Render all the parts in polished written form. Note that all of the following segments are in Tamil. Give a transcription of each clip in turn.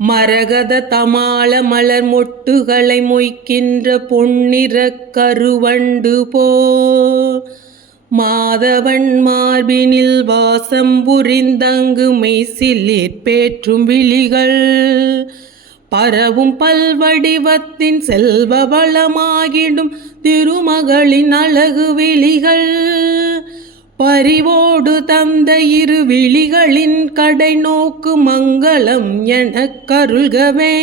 மரகத தமால மலர் மொட்டுகளை மொய்க்கின்ற பொன்னிறக் கருவண்டு போல் மாதவன் மார்பினில் வாசம் புரிந்தங்கு மெய்சிலிற் பேற்றும் விழிகள் பரவும் பல்வடிவத்தின் செல்வ வளமாகிடும் திருமகளின் அழகு விழிகள் பரிவோடு தந்த இரு விழிகளின் கடை நோக்கு மங்களம் எனக் கருள்கவே.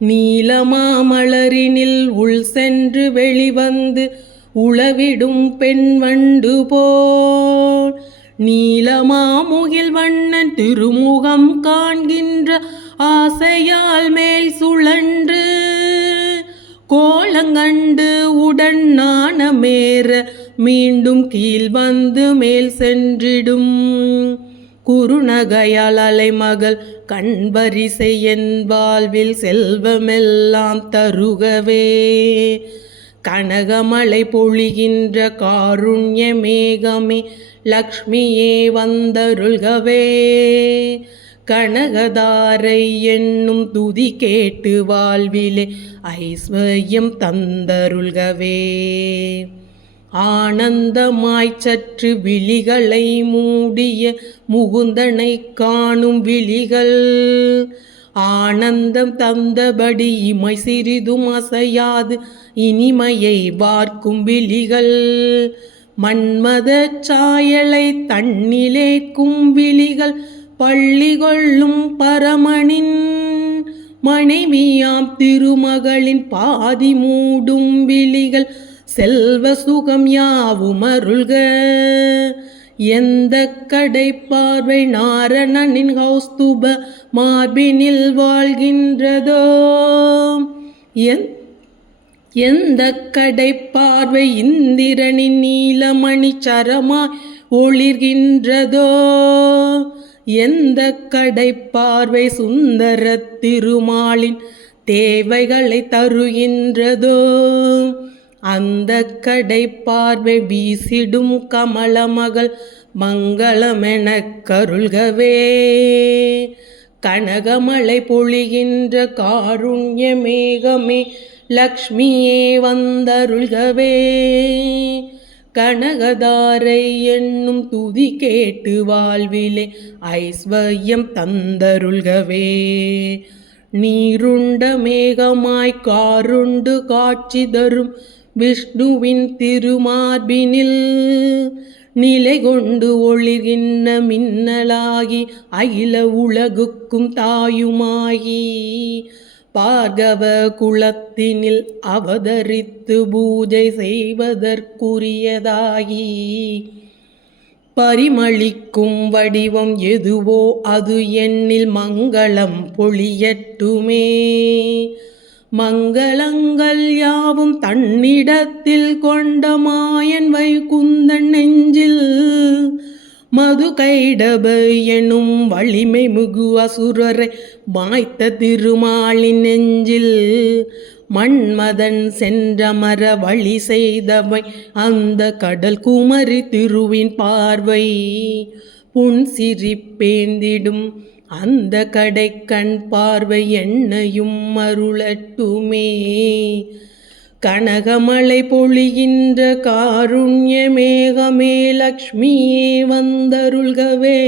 நீலமாமலரினில் உள் சென்று வெளிவந்து உளவிடும் பெண் வண்டு போல் நீலமாமுகில் வண்ணன் திருமுகம் காண்கின்ற ஆசையால் மேல் சுழன்று கோலங்கண்டு உடன் நாணமேற மீண்டும் கீழ் வந்து மேல் சென்றிடும் குறுநகையால் அலைமகள் கண்பரிசை என் வாழ்வில் செல்வமெல்லாம் தருகவே. கனகமழை பொழிகின்ற காருண்ய மேகமே லக்ஷ்மியே வந்தருள்கவே. கனகதாரை என்னும் துதி கேட்டு வாழ்விலே ஐஸ்வர்யம் தந்தருள்கவே. ஆனந்தமாய் சற்று விழிகளை மூடிய முகுந்தனை காணும் விழிகள் ஆனந்தம் தந்தபடி இமை சிறிதும் அசையாது இனிமையை பார்க்கும் விழிகள் மன்மத சாயலை தன்னிலேக்கும் விழிகள் பள்ளி கொள்ளும் பரமனின் மனைவியாம் திருமகளின் பாதி மூடும் விழிகள் செல்வ சுகம் யாவும் அருள்க. எந்த கடை பார்வை நாரணனின் கௌஸ்துப மார்பினில் வாழ்கின்றதோ எந்த கடை பார்வை இந்திரனின் நீலமணி சரமாய் ஒளிர்கின்றதோ எந்த கடை பார்வை சுந்தர திருமாலின் தேவைகளை தருகின்றதோ அந்த கடை பார்வை வீசிடும் கமலமகள் மங்களமெனக் கருள்கவே. கனகமழை பொழிகின்ற காருண்ய மேகமே லக்ஷ்மியே வந்தருள்கவே. கனகதாரை என்னும் துதி கேட்டு வாழ்விலே ஐஸ்வர்யம் தந்தருள்கவே. நீருண்ட மேகமாய் காருண்டு காட்சி தரும் விஷ்ணுவின் திருமார்பினில் நிலை கொண்டு ஒளிர்கின்ற மின்னலாகி அகில உலகுக்கும் தாயுமாகி பார்கவ குலத்தினில் அவதரித்து பூஜை செய்வதற்குரியதாகி பரிமளிக்கும் வடிவம் எதுவோ அது எண்ணில் மங்களம் பொழியட்டுமே. மங்களங்கள் யாவும் தன்னிடத்தில் கொண்ட மாயன் வைகுந்தன் நெஞ்சில் மது கைடப எனும் வலிமை மிகு அசுரரை மாய்த்த திருமாலின் நெஞ்சில் மன்மதன் சென்றமர வழி செய்தவை அந்த கடல் குமரி திருவின் பார்வை புன் சிரிப்பேந்திடும் அந்த கடை கண் பார்வை என்னையும் அருளட்டுமே. கனகமழை பொழிகின்ற காருண்ய மேகமே லக்ஷ்மியே வந்தருள்கவே.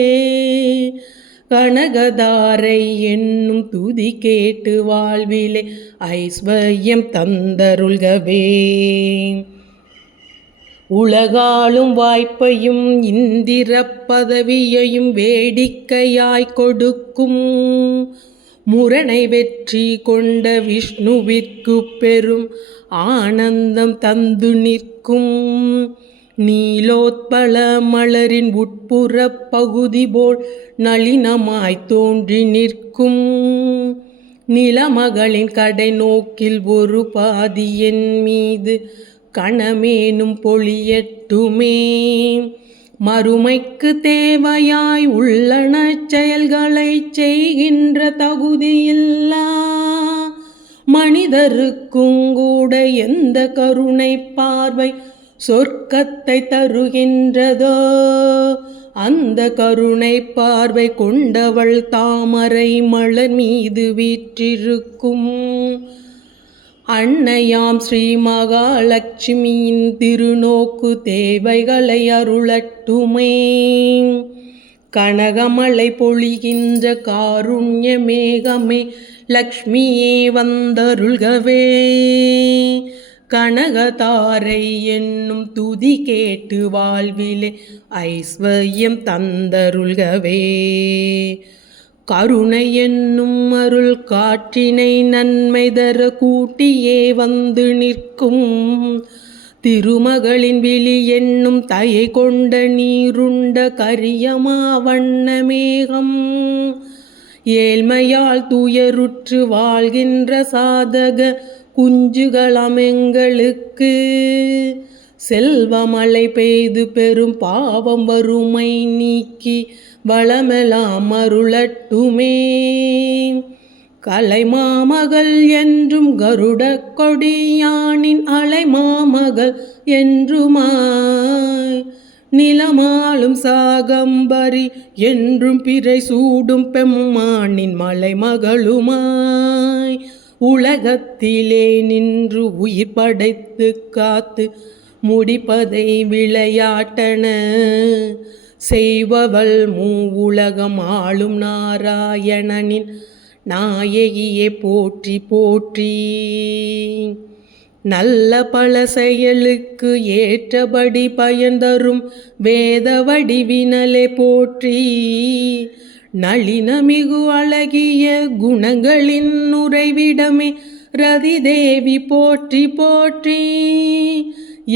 கனகதாரை என்னும் துதி கேட்டு வாழ்விலே ஐஸ்வர்யம் தந்தருள்கவே. உலகாளும் வாய்ப்பையும் இந்திர பதவியையும் வேடிக்கையாய் கொடுக்கும் முரணை வெற்றி கொண்ட விஷ்ணுவிற்கு பெரும் ஆனந்தம் தந்து நிற்கும் நீலோத்பல மலரின் உட்புற பகுதி போல் நளினமாய் தோன்றி நிற்கும் நிலமகளின் கடை நோக்கில் ஒரு பாதி என் மீது கணமேனும் பொழியட்டுமே. மறுமைக்கு தேவையாய் உள்ளன செயல்களை செய்கின்ற தகுதியில்லா மனிதருக்கும் கூட எந்த கருணை பார்வை சொர்க்கத்தை தருகின்றதோ அந்த கருணை பார்வை கொண்டவள் தாமரை மலர் மீது வீற்றிருக்கும் அன்னையாம் ஸ்ரீ மகாலட்சுமியின் திருநோக்கு தேவைகளை அருளட்டுமே. கனகமழை பொழிகின்ற காருண்ய மேகமே லக்ஷ்மியே வந்தருள்கவே. கனகதாரை என்னும் துதி கேட்டு வாழ்விலே ஐஸ்வர்யம் தந்தருள்கவே. கருணை என்னும் அருள் காற்றினை நன்மை தர கூட்டியே வந்து நிற்கும் திருமகளின் விழி என்னும் தயை கொண்ட நீருண்ட கரியமா வண்ண மேகம். ஏழ்மையால் துயருற்று வாழ்கின்ற சாதக குஞ்சுகளாம் எங்களுக்கு செல்வமழை பெய்து பெரும் பாவம் வறுமை நீக்கி வளமெல்லாம் அருளட்டுமே. கலைமாமகள் என்றும் கருட கொடியானின் அலைமாமகள் என்றுமாய் நிலமாலும் சாகம்பரி என்றும் பிறை சூடும் பெம்மானின் மலைமகளுமாய் உலகத்திலே நின்று உயிர் படைத்து காத்து முடிப்பதை விளையாட்டன செய்பவள் மூவுலகம் ஆளும் நாராயணனின் நாயகியே போற்றி போற்றி. நல்ல பல செயலுக்கு ஏற்றபடி பயன்தரும் வேத வடிவினலே போற்றி. நளினமிகு அழகிய குணங்களின் உறைவிடமே ரதி தேவி போற்றி போற்றி.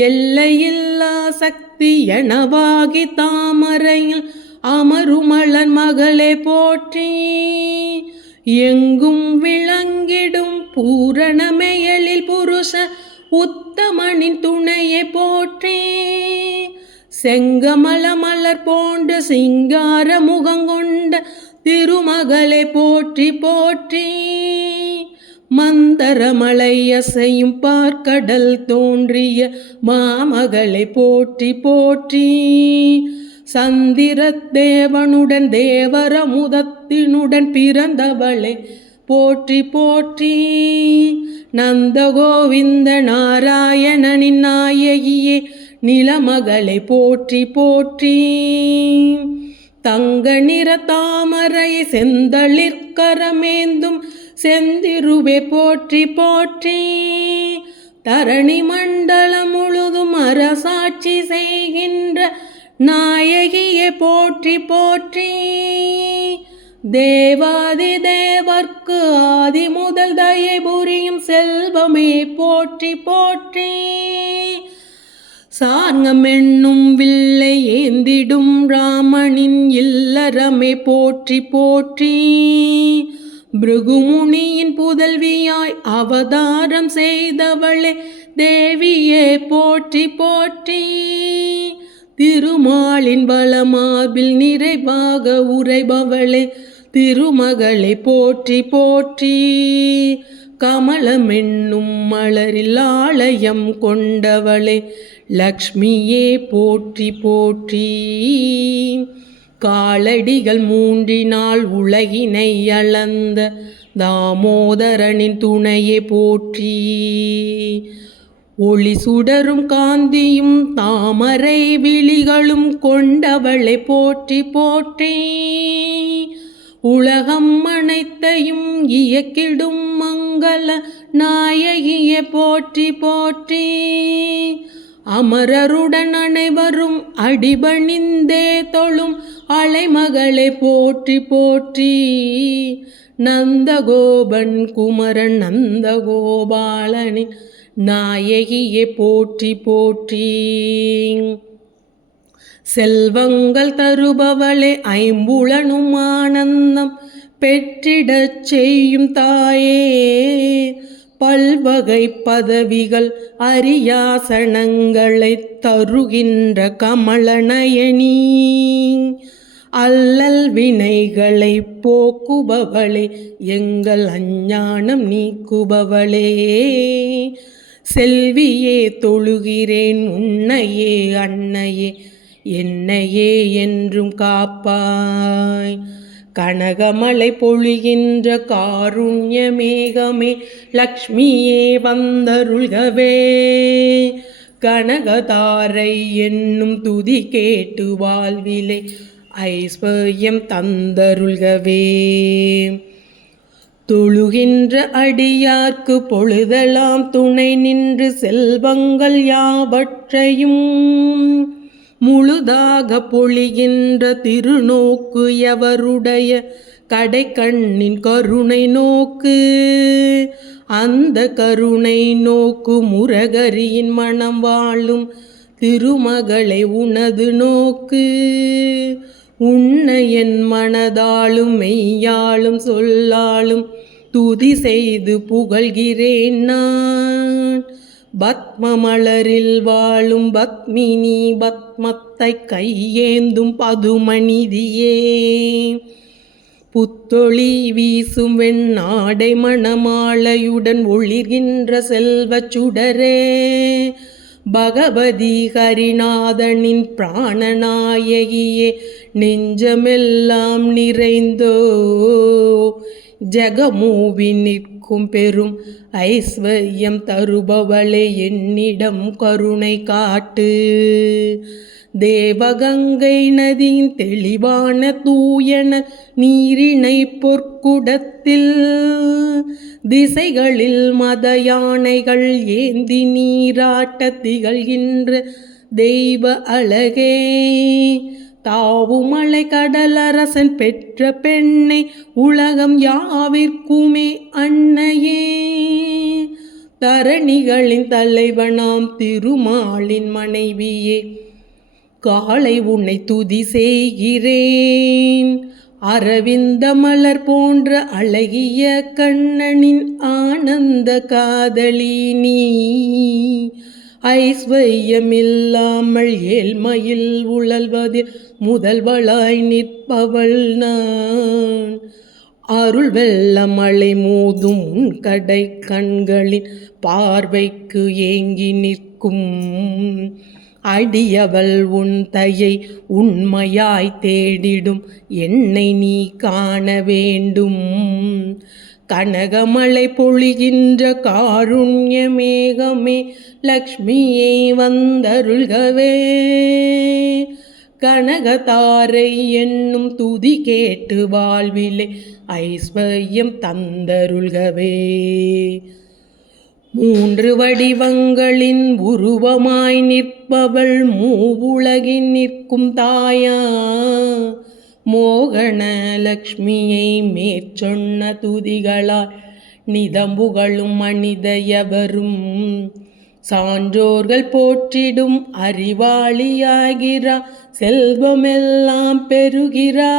எல்லையில்லா சக்தி எனவாகி தாமரையில் அமருமலன் மகளே போற்றி. எங்கும் விளங்கிடும் பூரணமையலில் புருஷ உத்தமனின் துணையை போற்றி. செங்கமல மலர் போன்ற சிங்கார முகங்கொண்ட திருமகளை போற்றி போற்றி. மந்தரமலை அசையும் பார்க்கடல் தோன்றிய மாமகளை போற்றி போற்றி. சந்திரதேவனுடன் தேவரமுதத்தினுடன் பிறந்தவளை போற்றி போற்றி. நந்தகோவிந்த நாராயணனின் நாயகியே நிலமகளை போற்றி போற்றி. தங்க நிற தாமரை செந்தளிர்கரமேந்தும் செந்திருவே போற்றி போற்றி. தரணி மண்டலம் முழுதும் அரசாட்சி செய்கின்ற நாயகியே போற்றி போற்றி. தேவாதி தேவர்க்கு ஆதி முதல் தயை புரியும் செல்வமே போற்றி போற்றி. சார்ங்கம் என்னும் வில்லை ஏந்திடும் ராமனின் இல்லறமே போற்றி போற்றி. பிருகுமுனியின் புதல்வியாய் அவதாரம் செய்தவளே தேவியே போற்றி போற்றி. திருமாலின் வளமார்பில் நிறைவாக உரைபவளே திருமகளை போற்றி போற்றி. கமலம் என்னும் மலரில் ஆலயம் கொண்டவளே லக்ஷ்மியே போற்றி போற்றி. காலடிகள் மூன்றினால் உலகினை அளந்த தாமோதரனின் துணையே போற்றி. ஒளி சுடரும் காந்தியும் தாமரை விழிகளும் கொண்டவளை போற்றி போற்றி. உலகம் அனைத்தையும் இயக்கிடும் மங்கள நாயகியை போற்றி போற்றி. அமரருடன் அனைவரும் அடிபணிந்தே தொழும் அலைமகளை போற்றி போற்றி. நந்தகோபன் குமரன் நந்தகோபாலனின் நாயகியை போற்றி போற்றி. செல்வங்கள் தருபவளே ஐம்புலனும் ஆனந்தம் பெற்றிடச் செய்யும் தாயே. பல்வகை பதவிகள் அரியாசனங்களை தருகின்ற கமலநயனி. அல்லல் வினைகளை போக்குபவளே எங்கள் அஞ்ஞானம் நீக்குபவளே. செல்வியே தொழுகிறேன் உன்னையே அன்னையே என்னையே என்றும் காப்பாய். கனகமழை பொழிகின்ற காருண்ய மேகமே லக்ஷ்மியே வந்தருள்கவே. கனகதாரை என்னும் துதி கேட்டு வாழ்விலே ஐஸ்வர்யம் தந்தருள்கவே. தொழுகின்ற அடியார்க்கு பொழுதெல்லாம் துணை நின்று செல்வங்கள் யாவற்றையும் முழுதாக பொழிகின்ற திருநோக்கு எவருடைய கடைக்கண்ணின் கருணை நோக்கு. அந்த கருணை நோக்கு முரகரியின் மனம் வாழும் திருமகளை உனது நோக்கு. உன்னை என் மனதாலும் மெய்யாலும் சொல்லாலும் துதி செய்து புகழ்கிறேன் நான். பத்ம மலரில் வாழும் பத்மினி பத்மத்தை கையேந்தும் பதுமநிதியே. புத்தொளி வீசும் வெண்ணாடை மணமாலையுடன் ஒளிர்கின்ற செல்வச் சுடரே. பகவதி ஹரிநாதனின் பிராணநாயகியே நெஞ்சமெல்லாம் நிறைந்தோ ஜெகமூவி நிற்கும் பெரும் ஐஸ்வர்யம் தருபவளே என்னிடம் கருணை காட்டு. தேவகங்கை நதியின் தெளிவான தூயன நீரினை பொற்குடத்தில் திசைகளில் மத யானைகள் ஏந்தி நீராட்ட திகழ்கின்ற தெய்வ அழகே. தாவுமலை கடலரசன் பெற்ற பெண்ணை உலகம் யாவிற்குமே அன்னையே. தரணிகளின் தலைவனாம் திருமாலின் மனைவியே காலை உன்னை துதி செய்கிறேன். அரவிந்த மலர் போன்ற அழகிய கண்ணனின் ஆனந்த காதலி நீ. ஐஸ்வர்யமில்லாமல் ஏழ்மையில் உழல்வதில் முதல்வளாய் நிற்பவள் நான். அருள் வெள்ள மழை மோதும் உன் கடை கண்களின் பார்வைக்கு ஏங்கி நிற்கும் அடியவள் உன் தயை உண்மையாய் தேடிடும் என்னை நீ காண வேண்டும். கனகமழை பொழிகின்ற காருண்ய மேகமே லக்ஷ்மியே வந்தருள்கவே. கனகதாரை என்னும் துதி கேட்டு வாழ்விலே ஐஸ்வர்யம் தந்தருள்கவே. மூன்று வடிவங்களின் உருவமாய் நிற்பவள் மூவுலகின் நிற்கும் தாயா. மோகன லக்ஷ்மியை மேற்சொன்ன துதிகளால் நிதம்புகளும் மனிதயவரும் சான்றோர்கள் போற்றிடும் அறிவாளியாகிறா. செல்வமெல்லாம் பெறுகிறா.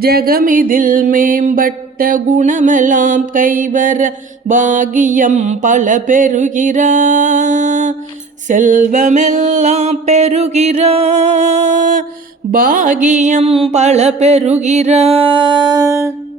ஜெகமிதில் மேம்பட்ட குணமெல்லாம் கைவர பாகியம் பல பெறுகிறா. செல்வமெல்லாம் பெறுகிறா. பாகியம் பல பெறுகிறா.